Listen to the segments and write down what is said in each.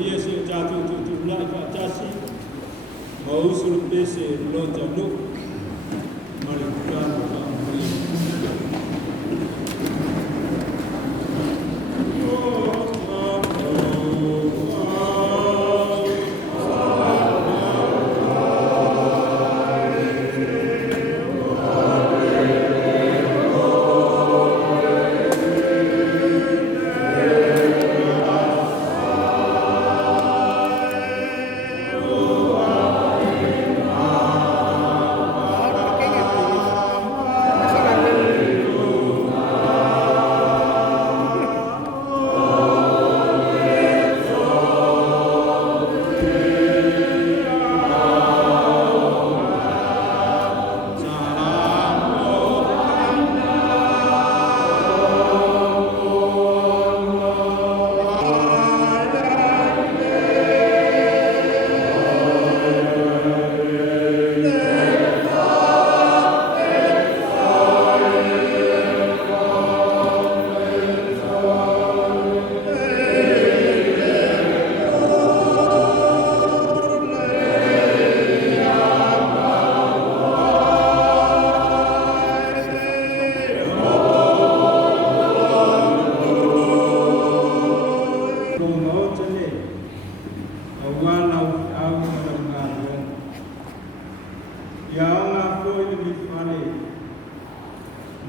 ia se jatu tu la ka tasi mau sul pese lo janu mari ka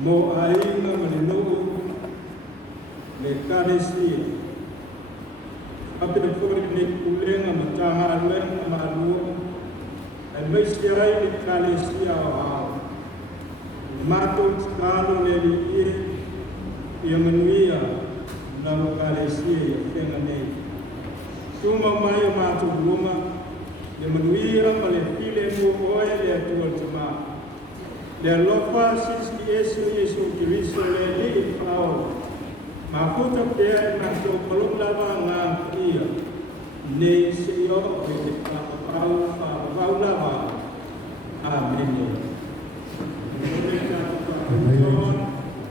mo ainga manino le karesia apena fori ne kulenga mataha alwenga malu ai mesirai le karesia o mato skalo le ie yanguia na karesia yenga nei tuma mai mato goma le manuia male file mo oe le tuotama le lofa sisi Yesu Kristo le li pao mafuta pia na to kolom lava nga ia ne se yo ke